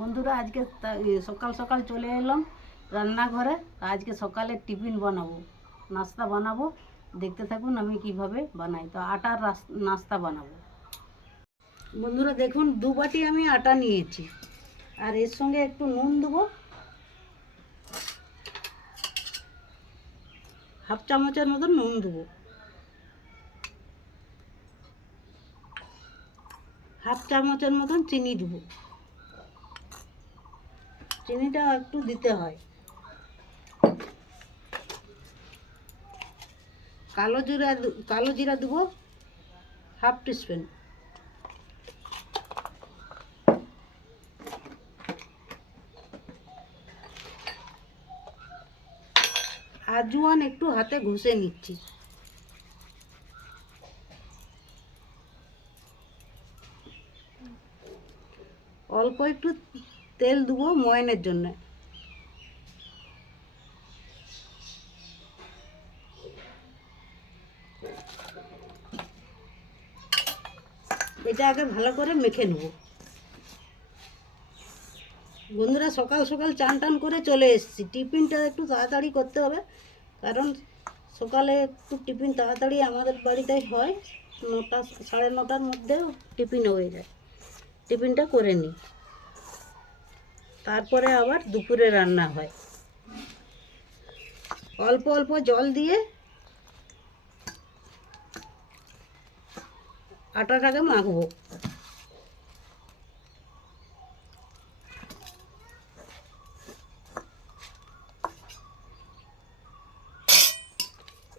বন্ধুরা, আজকে সকাল সকাল চলে এলাম রান্নাঘরে। আজকে সকালে টিফিন বানাবো, নাস্তা বানাবো। দেখতে থাকুন আমি কীভাবে বানাই। তো আটার নাস্তা বানাবো। বন্ধুরা, দেখুন, দু বাটি আমি আটা নিয়েছি। আর এর সঙ্গে একটু নুন দেবো। হাফ চামচের মতন নুন দেবো। হাফ চামচের মতন চিনি দেবো। চিনিটা একটু দিতে হয়। কালো জিরা কালো জিরা দেবো, হাফ টিস্পুন। আজওয়ান একটু হাতে ঘষে নিচ্ছি। অল্প একটু তেল দেবো ময়নের জন্য। এটা আগে ভালো করে মেখে নেব। বন্ধুরা, সকাল সকাল চান টান করে চলে এসেছি। টিফিনটা একটু তাড়াতাড়ি করতে হবে, কারণ সকালে একটু টিফিন তাড়াতাড়ি আমাদের বাড়িতে হয়। নটা, সাড়ে নটার মধ্যে টিফিন হয়ে যায়। টিফিনটা করে নিই। তারপরে আবার দুপুরে রান্না হয়। অল্প অল্প জল দিয়ে আটাটাকে মাখবো।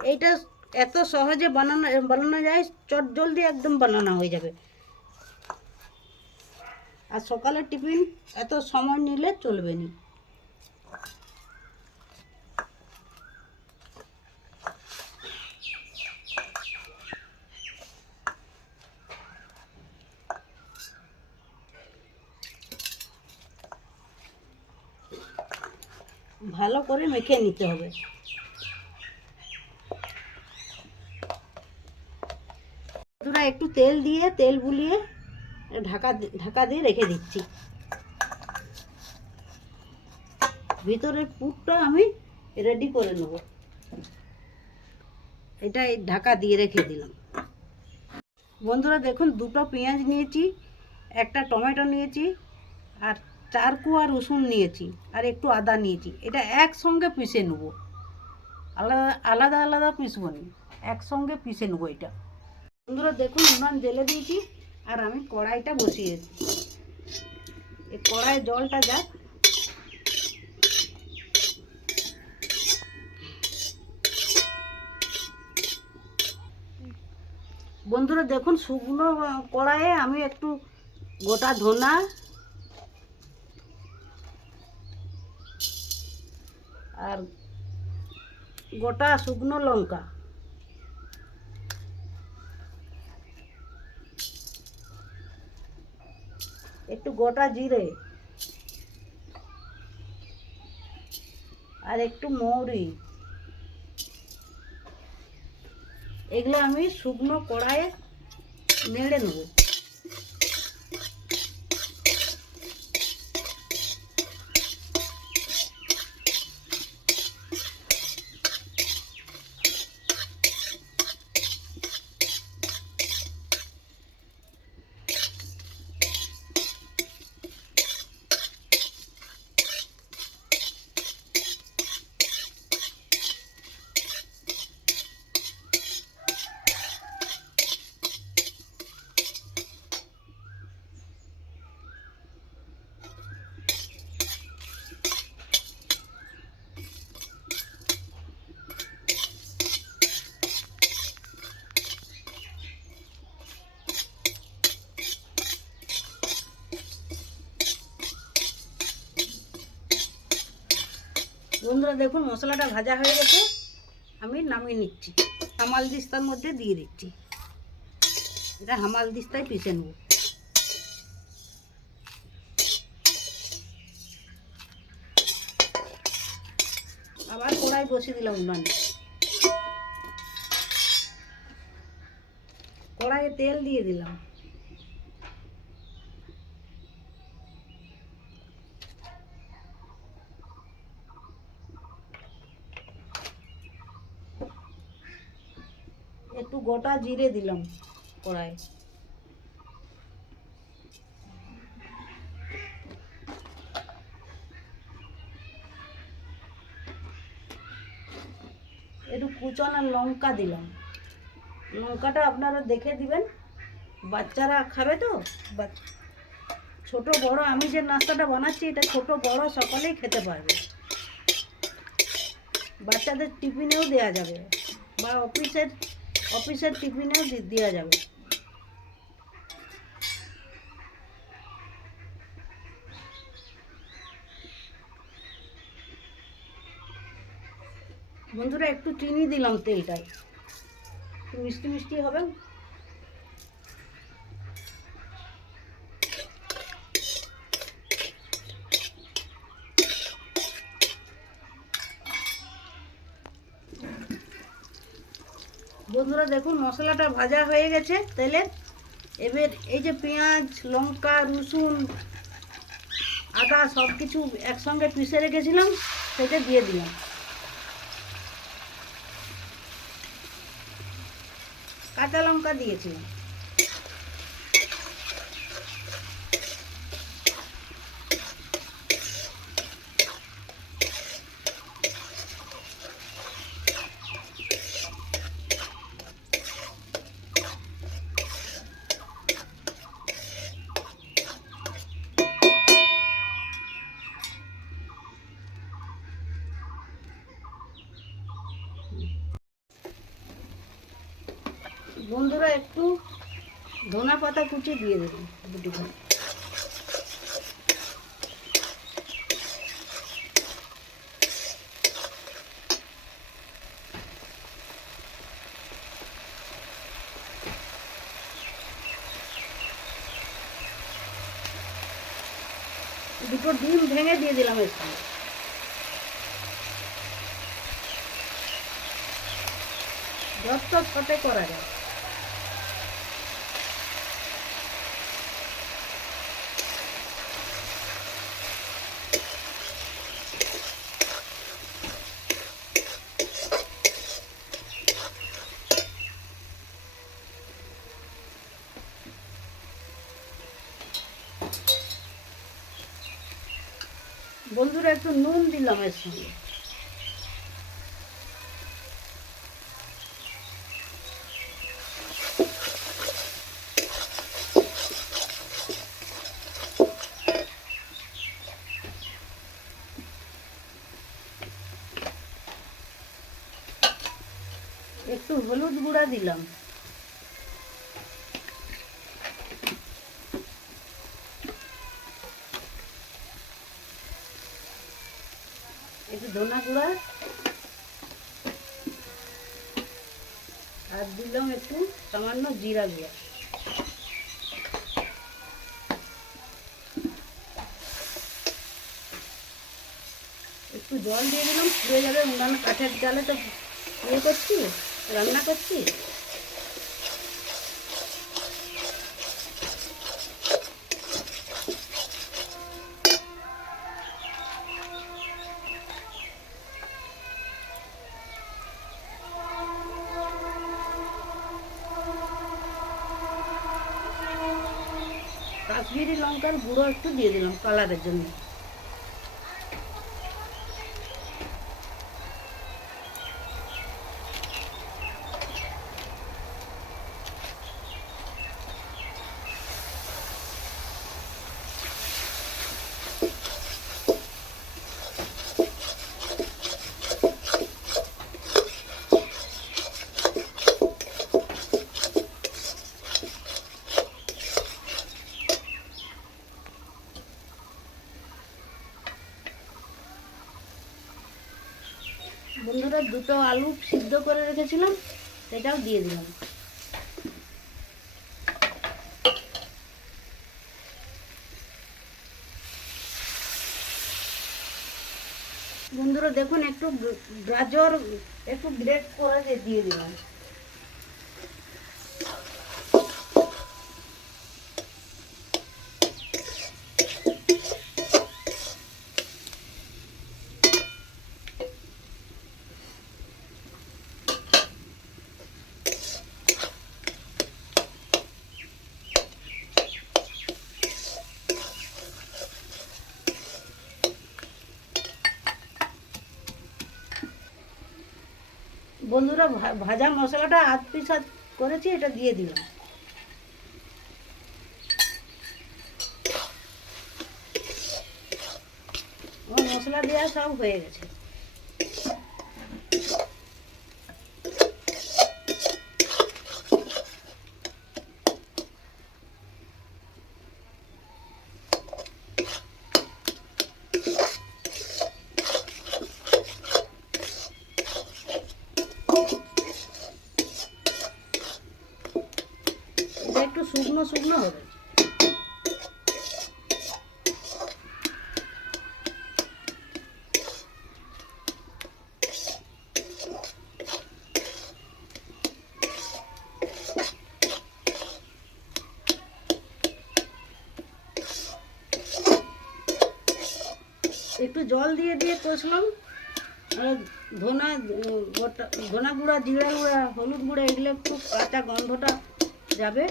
এইটা এত সহজে বানানো বানানো যায়, চট জলদি একদম বানানো হয়ে যাবে। আর সকালের টিফিন এত সময় নিলে চলবে না। ভালো করে মেখে নিতে হবে। একটু তেল দিয়ে, তেল বুলিয়ে ঢাকা ঢাকা দিয়ে রেখে দিচ্ছি। ভিতরের পুরটা আমি রেডি করে নেব। এটা ঢাকা দিয়ে রেখে দিলাম। বন্ধুরা দেখুন, দুটো পেঁয়াজ নিয়েছি, একটা টমেটো নিয়েছি, আর চার কুয়া রসুন নিয়েছি, আর একটু আদা নিয়েছি। এটা একসঙ্গে পিষে নেব। আলাদা আলাদা আলাদা পিসবো নি। একসঙ্গে পিষে নেব এটা। বন্ধুরা দেখুন, উনান জেলে দিয়েছি। আর আমি কড়াইটা বসিয়েছি। এই কড়াই জলটা যাক। বন্ধুরা, দেখুন শুকনো কড়াইয়ে আমি একটু গোটা ধনা, আর গোটা শুকনো লঙ্কা। একটু গোটা জিরে। আর একটু মৌরি। এগুলো আমি শুকনো কড়াইয়ে নেড়ে নেব। বন্ধুরা, দেখুন, মশলাটা ভাজা হয়ে গেছে। আমি নামিয়ে নিচ্ছি। হামাল দিস্তার মধ্যে দিয়ে দিচ্ছি। এটা হামাল দিস্তায় পিষে নেব। আবার কড়াই বসিয়ে দিলাম উনানে। কড়াইয়ে তেল দিয়ে দিলাম একটু গোটা জিরে দিলাম কড়াই। একটু কুচানো লঙ্কা দিলাম। লঙ্কাটা আপনারা দেখে দিবেন। বাচ্চারা খাবে তো? ছোট বড়, আমি যে নাস্তাটা বানাচ্ছি, এটা ছোট বড়, সকলেই খেতে পারবে। বাচ্চাদের টিফিনেও দেওয়া যাবে। বা অফিসের অফিসের টিফিনেও দেওয়া যাবে। বন্ধুরা একটু চিনি দিলাম তেলটায়। মিষ্টি মিষ্টি হবে। বন্ধুরা দেখুন মশলাটা ভাজা হয়ে গেছে, তেলে। এবার এই যে পেঁয়াজ, লঙ্কা, রসুন, আদা সব কিছু একসঙ্গে পিষে রেখেছিলাম, সেটা দিয়ে দিলাম। কাঁচা লঙ্কা দিয়েছিলাম বন্ধুরা একটু ধনা পাতা কুচি দিয়ে দেবেন দুটিখানি। দুটো ডিম ভেঙে দিয়ে দিলাম এর সঙ্গে। যত সাথে করা যায় বন্ধুরা একটু নুন দিলাম এর সঙ্গে। একটু হলুদ গুঁড়া দিলাম। ধনা গুঁড়া আর দিলাম একটু সামান্য জিরা গুঁড়া। একটু জল দিয়ে দিলাম, পুড়ে যাবে। অন্যান্য কাঠের জালে তো ইয়ে করছি, রান্না করছি। কাশ্মীরি লঙ্কার গুঁড়ো একটু দিয়ে দিলাম কালারের জন্য বন্ধুরা দুটো আলু সিদ্ধ করে রেখেছিলাম, সেটাও দিয়ে দিলাম। বন্ধুরা, দেখুন, একটু গাজর একটু গ্রেট করে দিয়ে- দিয়ে দিলাম। বন্ধুরা ভাজা মশলাটা আধ পিস করেছি এটা দিয়ে দিলাম। মশলা দেওয়া সব হয়ে গেছে এটা একটু শুকনো শুকনো হবে একটু জল দিয়ে দিয়ে কষলাম। আর ধনা গোটা, ধনা গুঁড়া, জিরা গুঁড়া, হলুদ গুঁড়া, এগুলো একটু কাঁচা গন্ধটা যাবে।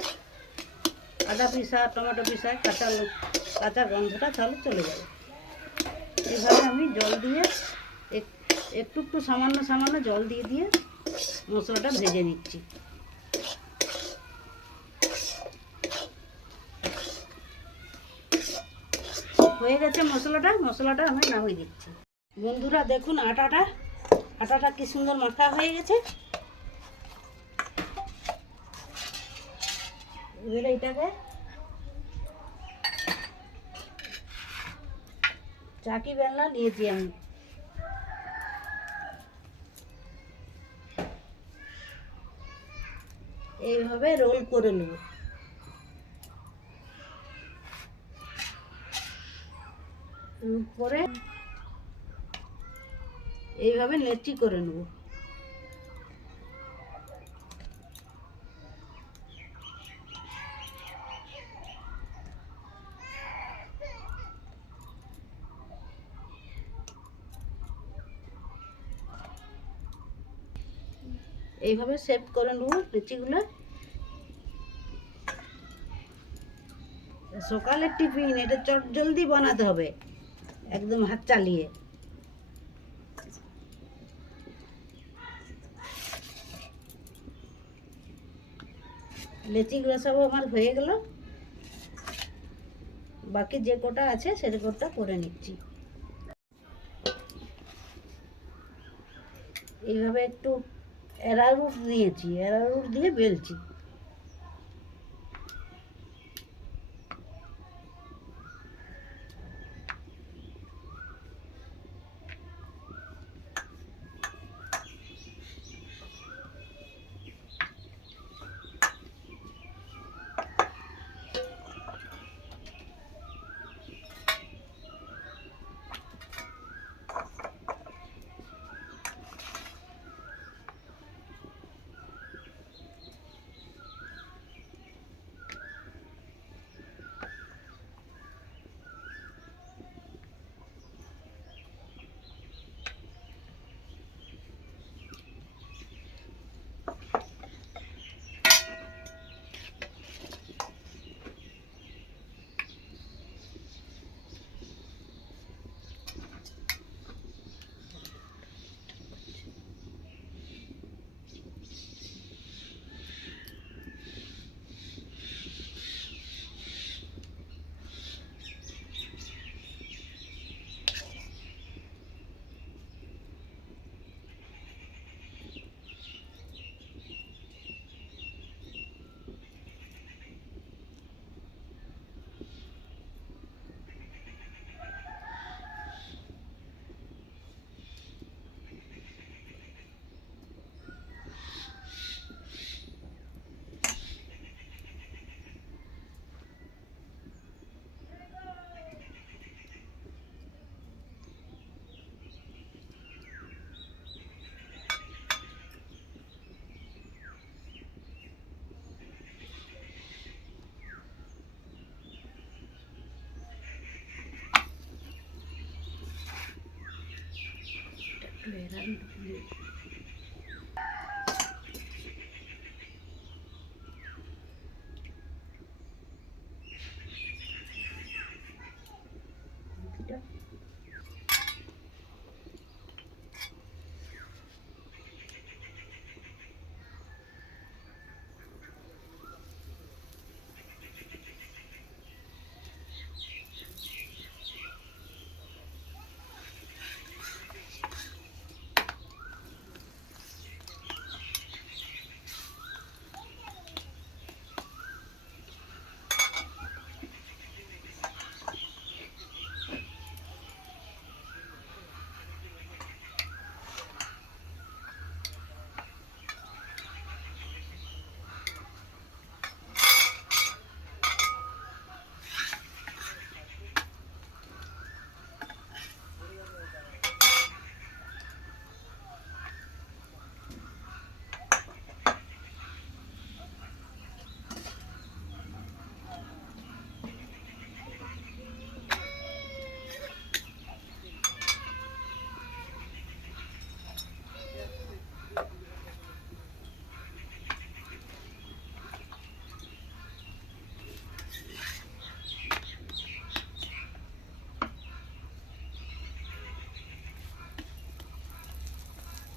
আদা পিসা, টমেটো পিসা, কাঁচা কাঁচা গন্ধটা তাহলে চলে যাবে। এইভাবে আমি জল দিয়ে এক- একটু একটু সামান্য সামান্য জল দিয়ে দিয়ে মশলাটা ভেজে নিচ্ছি। হয়ে গেছে মশলাটা মশলাটা আমি নামিয়ে দিচ্ছি। বন্ধুরা দেখুন আটাটা আটাটা কি সুন্দর মাখা হয়ে গেছে। এটাকে চাকি বেলনা নিয়েছি আমি। এইভাবে রোল করে নেব। করে এইভাবে লেচি করে নেব। এইভাবে সেভ করে নেব লিচিগুলো। সকালের টিফিন, এটা চট জলদি বানাতে হবে। একদম হাত চালিয়ে। লেচিগুলো সব আমার হয়ে গেল। বাকি যে কোটা আছে সে কটা করে নিচ্ছি। এইভাবে একটু অ্যারারুট দিয়েছি অ্যারারুট দিয়ে বেলছি। একটু অ্যারারুট দিয়ে এটা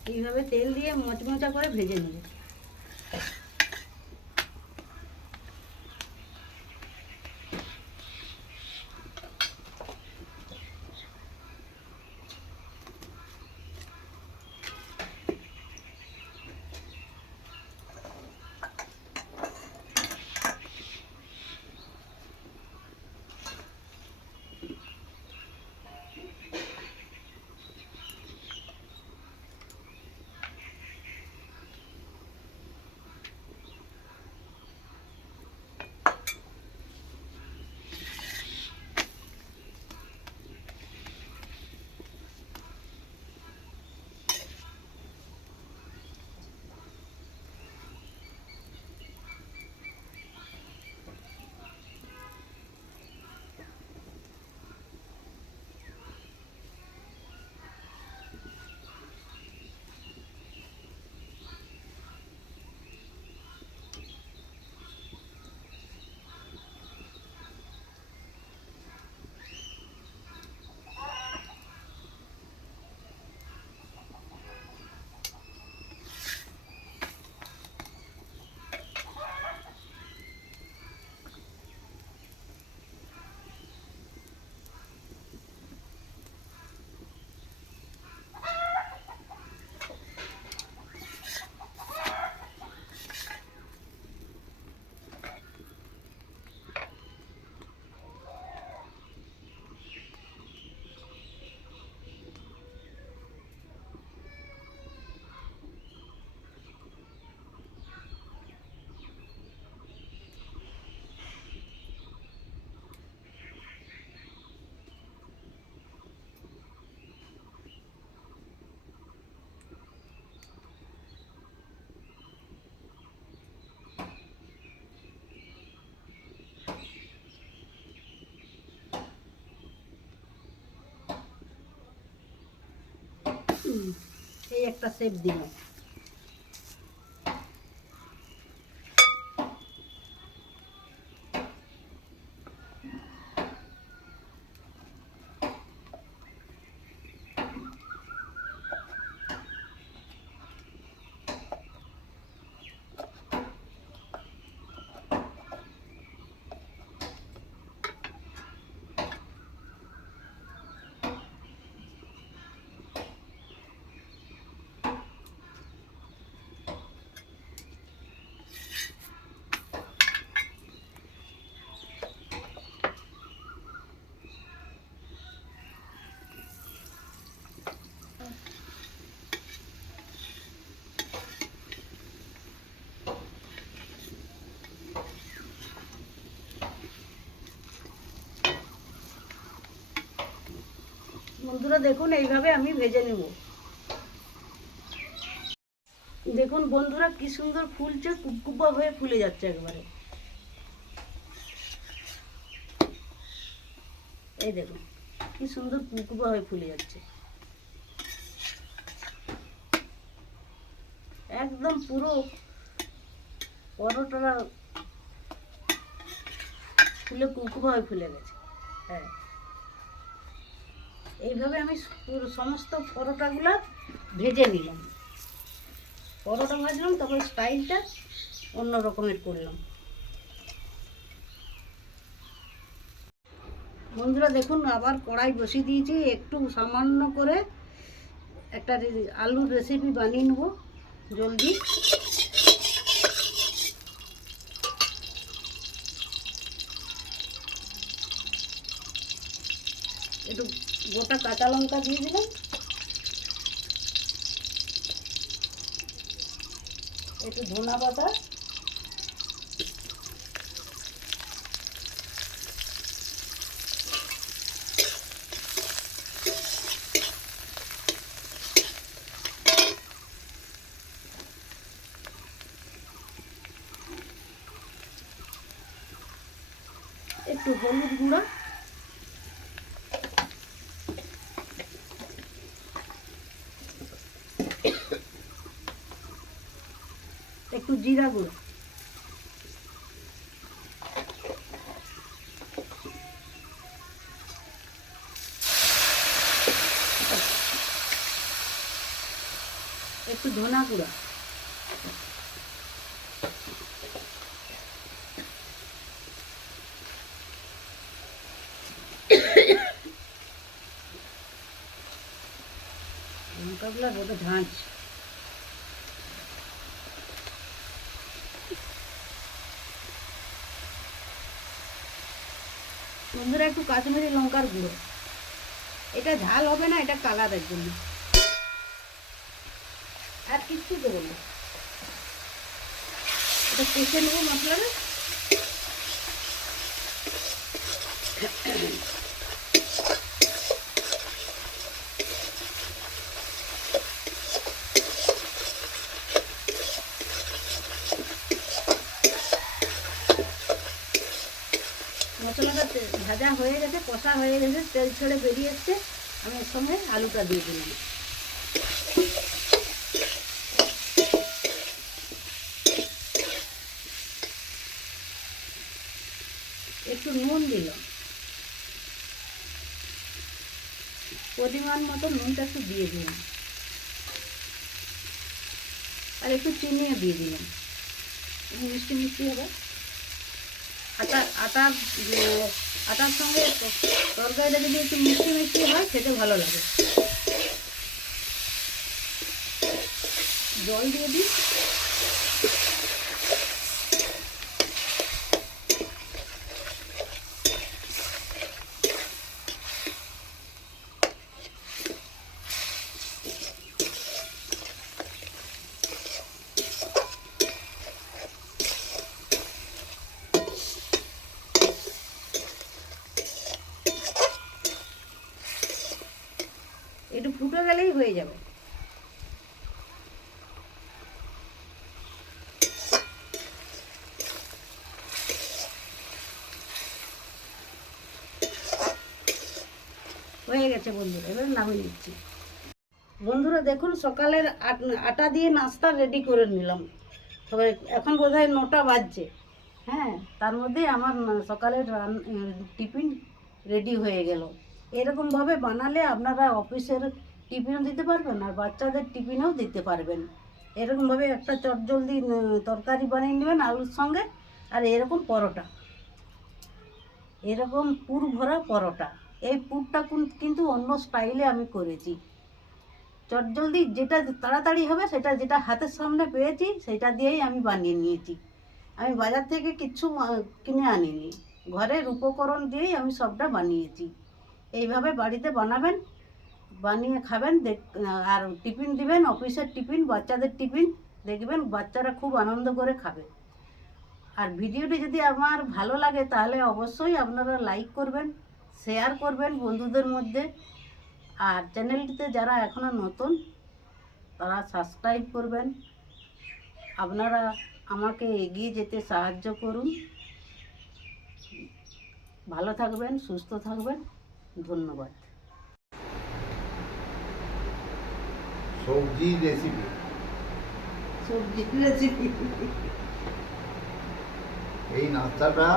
এইভাবে তেল দিয়ে মচমচা করে ভেজে নেব। এই একটা সেপ দিলাম। বন্ধুরা, দেখুন, এইভাবে আমি ভেজে নেব। দেখুন বন্ধুরা, কি সুন্দর ফুলছে, কুপকুপা হয়ে ফুলে যাচ্ছে একবারে। এই দেখুন, কি সুন্দর কুপকুপা হয়ে ফুলে যাচ্ছে। একদম পুরো পরোটা ফুলে কুকুমা হয়ে ফুলে গেছে। হ্যাঁ। এইভাবে আমি সমস্ত পরোটাগুলো ভেজে নিলাম। পরোটা ভাজলাম তখন স্টাইলটা অন্য রকমের করলাম। বন্ধুরা, দেখুন, আবার কড়াই বসিয়ে দিয়েছি। একটু সামান্য করে একটা আলুর রেসিপি বানিয়ে নেব জলদি একটু গোটা কাঁচা লঙ্কা দিয়ে দিলাম। একটু ধনা পাতা। একটু হলুদ গুঁড়া একটু জিরা একটু ধনা গুঁড়া। লঙ্কাগুলো বড় ঝাঁঝ বন্ধুরা, একটু কাশ্মীরি লঙ্কার গুঁড়ো। এটা ঝাল হবে না, এটা কালারের জন্য। আর কিচ্ছু দেবো না। এটা কষে নেব মশলাটা। মশলাটা ভাজা হয়ে গেছে, কষা হয়ে গেছে, তেল ছেড়ে বেরিয়ে এসছে। আমি এর সঙ্গে আলুটা দিয়ে দিলাম। একটু নুন দিলাম। পরিমাণ মতো নুনটা একটু দিয়ে দিলাম। আর একটু চিনিও দিয়ে দিলাম। মিষ্টি মিষ্টি হবে। আটা আটা আটার সঙ্গে তরকারিটা যদি একটু মিষ্টি মিষ্টি হয়, খেতে ভালো লাগে। জল দিয়ে দিই একটু ফুটে গেলেই হয়ে যাবে হয়ে গেছে বন্ধুরা, এবার নামিয়ে নিচ্ছি। বন্ধুরা দেখুন, সকালের আট- দিয়ে নাস্তা রেডি করে নিলাম। তবে এখন বোধহয় নটা বাজছে। হ্যাঁ তার মধ্যে আমার সকালের রান টিফিন রেডি হয়ে গেল। এরকমভাবে বানালে আপনারা অফিসের টিফিনও দিতে পারবেন আর বাচ্চাদের টিফিনেও দিতে পারবেন। এরকমভাবে একটা চটজলদি তরকারি বানিয়ে নেবেন আলুর সঙ্গে, আর এরকম পরোটা। এরকম পুর ভরা পরোটা। এই পুরটা কুন- কিন্তু অন্য স্টাইলে আমি করেছি। চটজলদি যেটা তাড়াতাড়ি হবে, সেটা যেটা হাতের সামনে পেয়েছি, সেটা দিয়েই আমি বানিয়ে নিয়েছি। আমি বাজার থেকে কিচ্ছু কিনে আনিনি। ঘরের উপকরণ দিয়েই আমি সবটা বানিয়েছি। এইভাবে বাড়িতে বানাবেন, বানিয়ে খাবেন, দেখ, আর টিফিন দিবেন, অফিসের টিফিন, বাচ্চাদের টিফিন, দেখবেন বাচ্চারা খুব আনন্দ করে খাবে। আর ভিডিওটি যদি আমার ভালো লাগে, তাহলে অবশ্যই আপনারা লাইক করবেন। শেয়ার করবেন বন্ধুদের মধ্যে। আর চ্যানেলটিতে যারা এখনও নতুন তারা সাবস্ক্রাইব করবেন। আপনারা আমাকে এগিয়ে যেতে সাহায্য করুন। ভালো থাকবেন সুস্থ থাকবেন। ধন্যবাদ। সবজি রেসিপি সবজি রেসিপি এই নাস্তাটা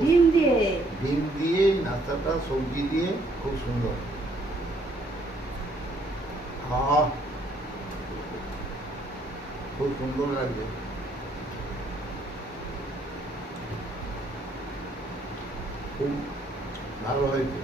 ডিম দিয়ে? ডিম দিয়ে নাস্তাটা সবজি দিয়ে খুব সুন্দর। আহ খুব সুন্দর লাগছে খুব ভালো হয়েছে।